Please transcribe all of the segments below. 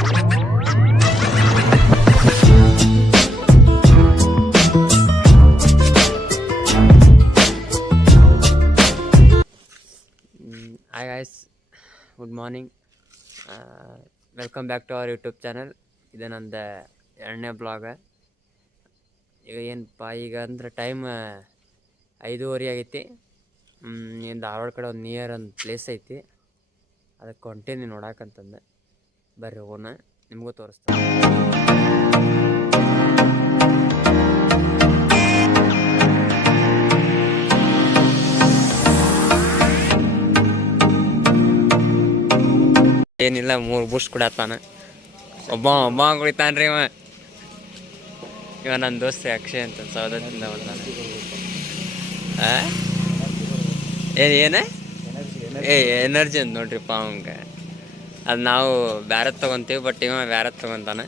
Hi guys good morning welcome back to our YouTube channel ಇದು ನಂದು ಎರಡನೇ blog ಈಗ ಏನಪ್ಪ ಈಗ ಅಂದ್ರೆ ಟೈಮ್ ಐದೂವರೆ ಆಗೈತಿ. ಏನು ಧಾರವಾಡ ಕಡೆ ಒಂದು ನಿಯರ್ ಒಂದು ಪ್ಲೇಸ್ ಐತಿ. ಅದಕ್ಕೆ ಹೊಂಟೇನಿ ನೋಡಕ್ಕಂತಂದೆ ಬರ್ರಿ ಹೋಗೋಣ. ನಿಮಗೂ ತೋರಿಸ್ತೀನಿ ಏನಿಲ್ಲ, ಮೂರು ಬೂಸ್ಟ್ ಕುಡತ್ತಾನ. ಒಬ್ಬ ಒಬ್ಬ ಕುಡಿತಾನ್ರಿ ಇವ. ಇವ ನನ್ನ ದೋಸ್ತ ಅಕ್ಷಯ್ ಅಂತ ಸೌದತ್ತಿಂದ ಬರ್ತಾನೆ? ಏನ್, ಏನ? ಏ, ಎನರ್ಜಿ ಅಂತ ನೋಡ್ರಿಪ್ಪ ಅವಂಗ. ಅದು ನಾವು ಬ್ಯಾರತ್ ತಗೊಂತೀವಿ ಬಟ್ ಇವ ಬ್ಯಾರತ್ ತಗೊಂತಾನೆ.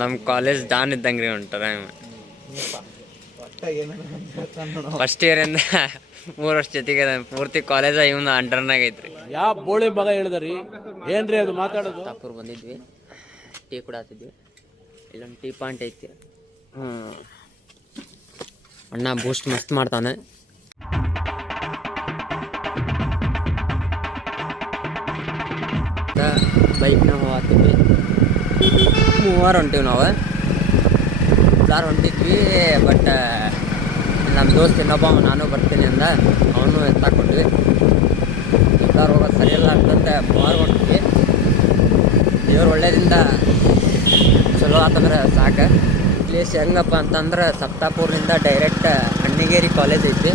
ನಮ್ಮ ಕಾಲೇಜ್ ಡಾನ್ ಇದ್ದಂಗ್ರಿ ಹೊಂಟಾರ ಫಸ್ಟ್ ಇಯರ್ ಇಂದ ಫಸ್ಟ್ ಇಯರಿಂದ ಮೂರು ವರ್ಷ ಜೊತೆಗೆ. ಪೂರ್ತಿ ಕಾಲೇಜ ಇವನ್ ಅಂಡರ್ನಾಗ ಐತ್ರಿ. ಯಾವ ಬೋಳಿ ಮಗ ಹೇಳಿದ್ರಿ? ಏನ್ರಿ ಅದು ಮಾತಾಡೋದು? ತಾಪೂರ್ ಬಂದಿದ್ವಿ. ಟೀ ಕುಡಾತಿದ್ವಿ ಇಲ್ಲೊಂದು ಟೀ ಪಾಯಿಂಟ್ ಐತಿ. ಹ್ಞೂ ಅಣ್ಣ ಬೂಸ್ಟ್ ಮಸ್ತ್ ಮಾಡ್ತಾನೆ. ಬೈಕ್ನಾಗ ಹೋಗ್ತೀವಿ. ಮೂವರು ಹೊಂಟಿವಿ ನಾವು. ಎಲ್ಲಾರು ಹೊಂಟಿದ್ವಿ ಬಟ್ ನಮ್ಮ ದೋಸ್ತ ಇನ್ನೊಬ್ಬ ನಾನು ಬರ್ತೀನಿ ಅಂದ. ಅವನು ಎತ್ತಾಕೊಂಡ್ವಿ. ಎಲ್ಲಾರು ಹೋಗೋದು ಸರಿಯಿಲ್ಲ ಅಂತಂದ್ರೆ ಮೂವರು ಹೊಂಟಿದ್ವಿ ದೇವ್ರು ಒಳ್ಳೆಯದಿಂದ ಚಲೋ ಆತಂದ್ರೆ ಸಾಕು. ಪ್ಲೇಸ್ ಹೆಂಗಪ್ಪ ಅಂತಂದ್ರೆ ಸಪ್ತಾಪುರ್ನಿಂದ ಡೈರೆಕ್ಟ್ ಅಣ್ಣಿಗೇರಿ ಕಾಲೇಜ್ ಐತಿ.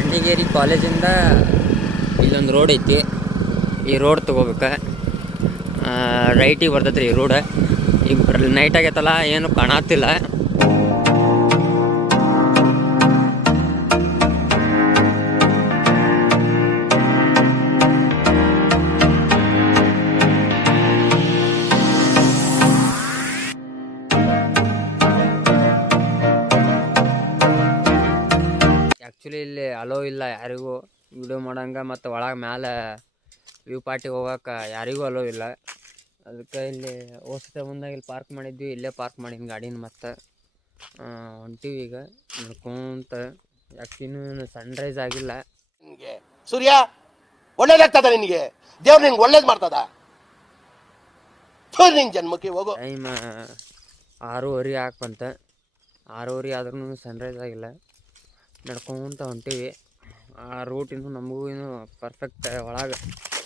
ಅಣ್ಣಿಗೇರಿ ಕಾಲೇಜಿಂದ ಇಲ್ಲೊಂದು ರೋಡ್ ಐತಿ. ಈ ರೋಡ್ ತೊಗೋಬೇಕು. ರೈಟಿಗೆ ಬರ್ತೈತೆ ರೀ ರೋಡ್ ಈಗ ನೈಟ್ ಆಗೈತಲ್ಲ, ಏನು ಕಾಣತ್ತಿಲ್ಲ. ಆ್ಯಕ್ಚುಲಿ ಇಲ್ಲಿ ಅಲೋ ಇಲ್ಲ ಯಾರಿಗೂ. ವಿಡಿಯೋ ಮಾಡಂಗ ಮತ್ತು ಒಳಗೆ ಮ್ಯಾಲೆ ವ್ಯೂ ಪಾರ್ಟಿಗೆ ಹೋಗೋಕೆ ಯಾರಿಗೂ ಅಲೋ ಇಲ್ಲ. ಅದಕ್ಕೆ ಇಲ್ಲಿ ಹೋಸ್ತ ಮುಂದಾಗ ಇಲ್ಲಿ ಪಾರ್ಕ್ ಮಾಡಿದ್ವಿ ಇಲ್ಲೇ ಪಾರ್ಕ್ ಮಾಡೀನಿ ಗಾಡಿನ ಮತ್ತೆ. ಹೊಂಟೀವಿ ಈಗ ನಡ್ಕೊಂತ. ಯಾಕಿನ್ನೂ ಸನ್ರೈಸ್ ಆಗಿಲ್ಲ. ನಿಮಗೆ ಸೂರ್ಯ ಒಳ್ಳೇದಾಗ್ತದ ನಿನಗೆ? ದೇವ್ರು ನಿನ್ಗೆ ಒಳ್ಳೇದು ಮಾಡ್ತದ? ನಿಂಗೆ ನಿನ್ ಜನ್ಮಕ್ಕೆ ಹೋಗೋ. ಟೈಮ್ ಆರೂವರೆ ಹಾಕ್ಬಂತ ಆರೂವರೆ ಆದ್ರೂ ಸನ್ರೈಸ್ ಆಗಿಲ್ಲ. ನಡ್ಕೊಂತ ಹೊಂಟೀವಿ. ಆ ರೂಟ್ ಇನ್ನು ನಮಗೂ ಇನ್ನೂ ಪರ್ಫೆಕ್ಟ್ ಒಳಗೆ.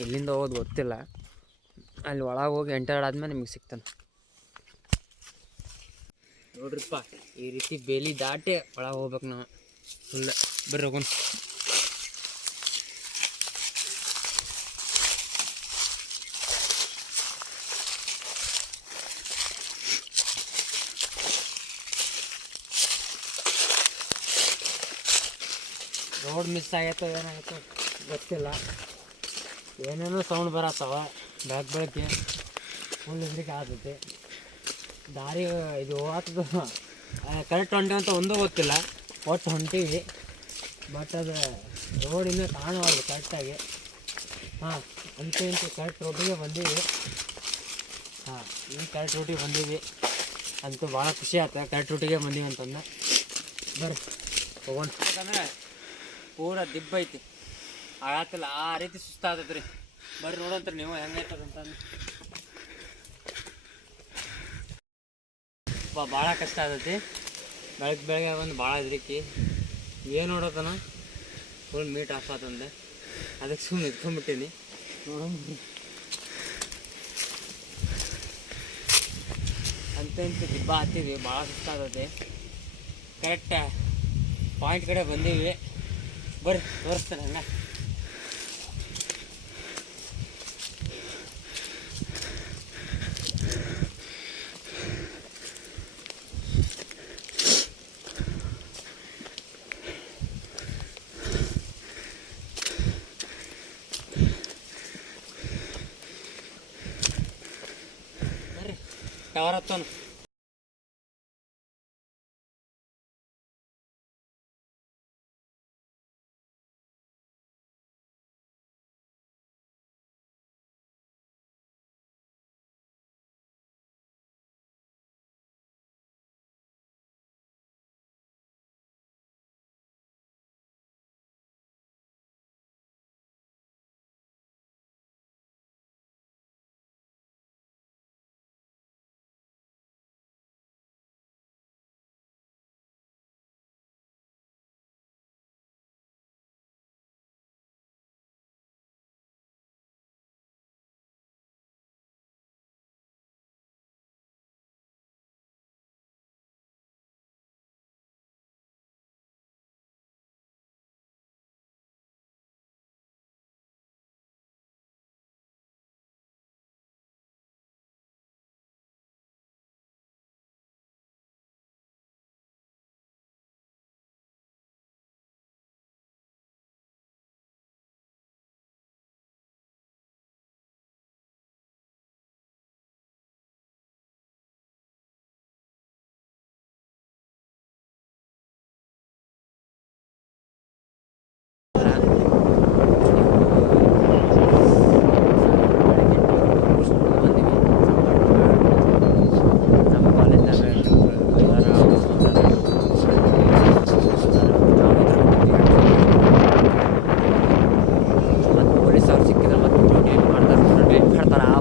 ಎಲ್ಲಿಂದ ಹೋಗೋದು ಗೊತ್ತಿಲ್ಲ. ಅಲ್ಲಿ ಒಳಗೆ ಹೋಗಿ ಎಂಟರ್ ಆದ್ಮೇಲೆ ನಿಮಗೆ ಸಿಗ್ತಾನೆ. ನೋಡ್ರಿಪ್ಪ, ಈ ರೀತಿ ಬೇಲಿ ದಾಟಿ ಒಳಗೆ ಹೋಗ್ಬೇಕು ನಾವು. ಫುಲ್ ಬರ್ರಿ ಹೋಗೋಣ. ರೋಡ್ ಮಿಸ್ ಆಗೈತೋ ಏನಾಗೈತೋ ಗೊತ್ತಿಲ್ಲ. ಏನೇನೋ ಸೌಂಡ್ ಬರತ್ತವ ಬ್ಯಾಕ್ ಬೆಳಗ್ಗೆ ಫುಲ್ ಹೆದ್ರಿಕೆ ಆಗುತ್ತೆ ದಾರಿ, ಇದು ಹೋಗ್ತದ ಕರೆಕ್ಟ್ ಹೊಂಟೆ ಅಂತ ಒಂದೂ ಗೊತ್ತಿಲ್ಲ, ಒಟ್ಟು ಹೊಂಟೀವಿ. ಬಟ್ ಅದು ರೋಡಿಂದ ಕಾಣಬಾರ್ದು ಕರೆಕ್ಟಾಗಿ ಹಾಂ ಅಂತೂ ಇಂತೂ ಕರೆಕ್ಟ್ ರೋಟಿಗೆ ಬಂದೀವಿ. ಹಾಂ ಇನ್ನು ಕರೆಕ್ಟ್ ರೋಟಿಗೆ ಬಂದೀವಿ. ಅಂತೂ ಭಾಳ ಖುಷಿ ಆಯ್ತು ಕರೆಕ್ಟ್ ರೋಟಿಗೆ ಬಂದೀವಿ ಅಂತಂದು ಬರ್ರಿ, ಹೋಗೋಣ. ಯಾಕಂದ್ರೆ ಪೂರ ದಿಬ್ಬ ಐತಿ ಆಗತ್ತಿಲ್ಲ ಆ ರೀತಿ ಸುಸ್ತಾಗತೈತೆ ರೀ ಬರ್ರಿ ನೋಡಂತ್ರಿ ನೀವು ಅಪ್ಪ ಭಾಳ ಕಷ್ಟ ಆಗತ್ತೆ ಬೆಳಗ್ಗೆ ಬೆಳಗ್ಗೆ ಒಂದು ಭಾಳ ಹೆದರಿಕಿ. ಏನು ನೋಡೋತನ ಫುಲ್ ಮೀಟ್ ಆಫ್ ಆತಂದೆ. ಅದಕ್ಕೆ ಸುಮ್ಮನೆ ಇಟ್ಕೊಂಡ್ಬಿಟ್ಟೀನಿ ನೋಡೋಣ. ಅಂತ ದಿಬ್ಬ ಹತ್ತಿದ್ವಿ ಭಾಳ ಸುಸ್ತಾಗತೈತಿ ಕರೆಕ್ಟ್ ಪಾಯಿಂಟ್ ಕಡೆ ಬಂದೀವಿ. ಬರ್ರಿ ತೋರಿಸ್ತೇನೆ ಹಂಗ ಬರ್ರಿ ಟವರ್ ಹತ್ತೋಣ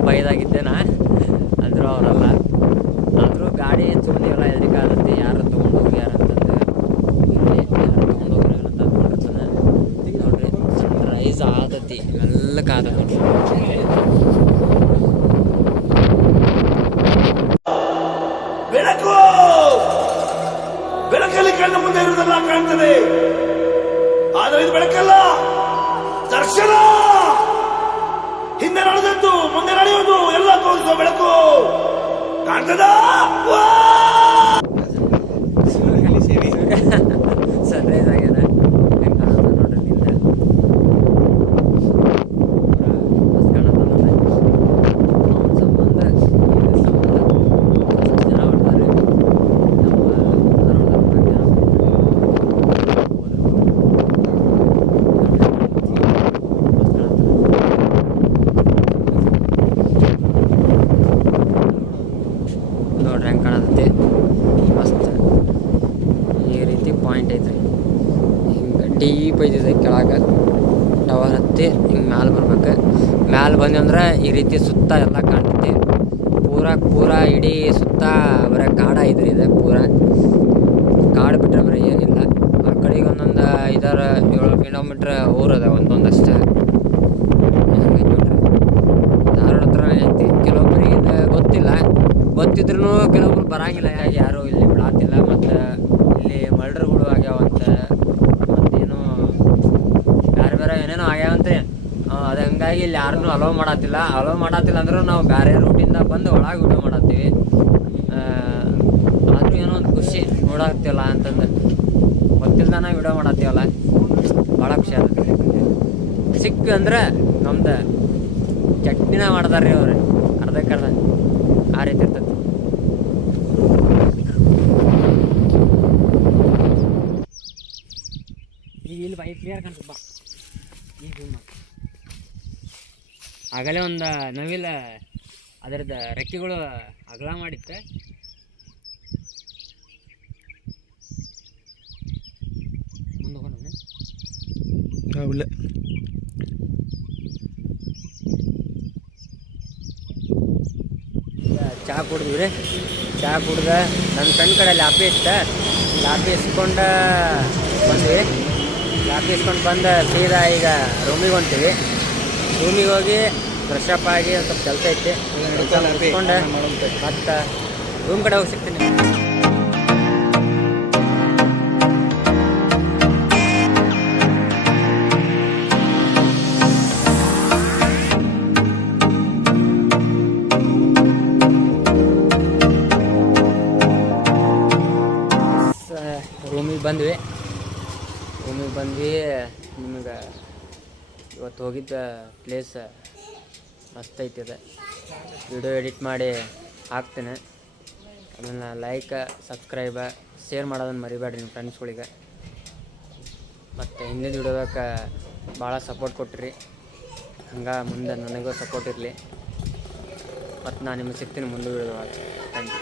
ಸರ್ಪ್ರೈಸ್ ಆಗಿದ್ದೆ ನಾ ಅಂದರೂ ಅವರಲ್ಲ ಆದರೂ ಗಾಡಿ ತೊಗೊಂಡಿವಲ್ಲ ಎದ್ರಿಕೆ ಆದತ್ತೆ ಯಾರು ತೊಗೊಂಡು ಹೋಗ್ಯಾರ ಅಂತಂದು ಇಲ್ಲಿ ಯಾರು ತೊಗೊಂಡು ಹೋಗ್ಯಾರ ಅಂತ ಅಂದ್ಕೊಂಡಿರ್ತಾನೆ ನೋಡ್ರಿ ಸನ್ರೈಸ್ ಆದತಿ ನೋಡ್ರಿ ಬೆಳಕು! ಬೆಳಕಲ್ಲಿ ಕಣ್ಣು ಮುಂದೆ ಇರುವುದೆಲ್ಲ ಕಾಣ್ತದೆ. ಆದರೆ ಇದು ಬೆಳಕಲ್ಲ ದರ್ಶನ! ಹಿಂದೆ ನಡೆದದ್ದು ಮುಂದೆ ನಡೆಯುವುದು ಎಲ್ಲ ತೋರಿಸುವ ಬೆಳಕು. ಕಾಣ್ತದ ಸೇರಿ ಸನ್ರೈಸ್ ಆಗ್ಯಾನ ಹೆಂಗೆ ಕಾಣತ್ತ ನೋಡ್ರಿ ನಿಂದ ಮಸ್ತ್ ಕಾಣತ್ತ ನೋಡ್ರಿ ಅವ್ನ ಸಂಬಂಧ ಇದ್ರ ಸಂಬಂಧ ಎಷ್ಟು ಜನ ಬರ್ತಾರೆ ನಮ್ಮ ಧಾರವಾಡದಾಗ ಜನ ಬರ್ತಾರೆ. ಹೋದ್ರು. ಮಸ್ತ್ ಕಾಣತ್ತ. ನೋಡ್ರಿ ಕಾಣತ್ತೆ. ಮಸ್ತ್. ಈ ರೀತಿ ಪಾಯಿಂಟ್ ಐತ್ರಿ. ಹಿಂಗೆ ಡೀಪ್ ಐತಿದೆ ಕೆಳಗೆ. ಟವರ್ ಹತ್ತಿ ಹಿಂಗೆ ಮ್ಯಾಲೆ ಬರ್ಬೇಕು. ಮ್ಯಾಲೆ ಬಂದ್ವಿ ಅಂದ್ರೆ ಈ ರೀತಿ ಸುತ್ತ ಎಲ್ಲ ಕಾಣ್ತೈತಿ. ಪೂರ ಪೂರ ಇಡೀ ಸುತ್ತ ಬರೀ ಕಾಡ ಐತ್ರಿ ಇದೆ ಪೂರ. ಕಾಡು ಬಿಟ್ಟರೆ ಬರೀ ಏನಿಲ್ಲ ಆ ಕಡೆಗೆ ಒಂದೊಂದು ಐದಾರು ಏಳು ಕಿಲೋಮೀಟ್ರ್ ಊರದ ಒಂದೊಂದಷ್ಟೇ ಹಂಗೈತೆ ನೋಡ್ರಿ ಧಾರವಾಡ ಹತ್ರ ಐತಿ ಕೆಲವೊಬ್ರಿಗೆ ಇದು ಗೊತ್ತಿಲ್ಲ ಗೊತ್ತಿದ್ರು ಕೆಲವೊಬ್ರು ಬರಂಗಿಲ್ಲ. ಯಾಕೆ ಯಾರು ಇಲ್ಲಿ ಬಿಡಾತಿಲ್ಲ. ಮತ್ತು ಇಲ್ಲಿ ಮರ್ಡರ್ಗಳು ಆಗ್ಯಾವಂತ ಮತ್ತೇನು ಬೇರೆ ಬೇರೆ ಏನೇನೋ ಆಗ್ಯಾವಂತ ಅದ ಹಂಗಾಗಿ ಇಲ್ಲಿ ಯಾರನ್ನೂ ಅಲೋ ಮಾಡತ್ತಿಲ್ಲ ಅಲೋ ಮಾಡತ್ತಿಲ್ಲ ಅಂದ್ರೆ ನಾವು ಬೇರೆ ರೂಟಿಂದ ಬಂದು ಒಳಗೆ ಊಟ ಮಾಡತ್ತೀವಿ. ಆದರೂ ಏನೋ ಒಂದು ಖುಷಿ ನೋಡಾಕ್ತಿವಲ್ಲ ಅಂತಂದು ಗೊತ್ತಿಲ್ದಾನ ವಿಡಿಯೋ ಮಾಡತ್ತೀವಲ್ಲ. ಭಾಳ ಖುಷಿ ಆಗುತ್ತೆ. ಸಿಕ್ಕ ಅಂದ್ರೆ ನಮ್ದು ಚಟ್ನಿನ ಮಾಡ್ತಾರ್ರಿ ಅವ್ರು. ಅರ್ಧಕ್ಕರ್ಧ ಆ ರೀತಿ ಇರ್ತೈತಿ. ಈಗ ಇಲ್ಲಿ ಬೈ ಕ್ಲಿಯರ್ ಕಾಣ್ತದೆ ಬಾ ಈಗ ಮಾಡು. ಆಗಲೇ ಒಂದು ನವಿಲ ಅದರದ್ದು ರೆಕ್ಕೆಗಳು ಅಗಲ ಮಾಡಿತ್ತೆ ಮುಂದೆ ಹೋಗೋಣ ಇಲ್ಲ ಚಹಾ ಕುಡಿದ್ವಿ ರೀ ಚಹಾ ಕುಡ್ದ ನನ್ನ ಫ್ರೆಂಡ್ ಕಡೆ ಲಾಪಿ ಇಟ್ಟ. ಲಾಪಿ ಇಸ್ಕೊಂಡು ಬಂದ್ವಿ. ಲಾಪಿ ಇಸ್ಕೊಂಡು ಬಂದ ಸೀದಾ ಈಗ ರೂಮಿಗೆ ಹೊಂತೀವಿ ರೂಮಿಗೆ ಹೋಗಿ ಫ್ರೆಶ್ ಅಪ್ ಆಗಿ ಒಂದು ಸ್ವಲ್ಪ ಕೆಲಸ ಐತಿ. ಮತ್ತೆ ರೂಮ್ ಕಡೆ ಹೋಗಿ ಸಿಗ್ತೀನಿ. ಬಂದ್ವಿ. ರೂಮಿಗೆ ಬಂದ್ವಿ, ನಿಮಗೆ ಇವತ್ತು ಹೋಗಿದ್ದ ಪ್ಲೇಸ್ ಮಸ್ತ್ ಐತಿದೆ ವಿಡಿಯೋ ಎಡಿಟ್ ಮಾಡಿ ಹಾಕ್ತೇನೆ. ಅದನ್ನು ಲೈಕ್ ಸಬ್ಸ್ಕ್ರೈಬ ಶೇರ್ ಮಾಡೋದನ್ನು ಮರಿಬೇಡ್ರಿ ನಿಮ್ಮ ಫ್ರೆಂಡ್ಸ್ಗಳಿಗೆ ಮತ್ತು ಹಿಂದಿನ ವಿಡಿಯೋದಾಗ ಭಾಳ ಸಪೋರ್ಟ್ ಕೊಟ್ಟಿರಿ. ಹಂಗೆ ಮುಂದೆ ನನಗೂ ಸಪೋರ್ಟ್ ಇರಲಿ. ಮತ್ತು ನಾನು ನಿಮಗೆ ಸಿಗ್ತೀನಿ ಮುಂದೆ ವಿಡಿಯೋದಾಗ ಥ್ಯಾಂಕ್ ಯು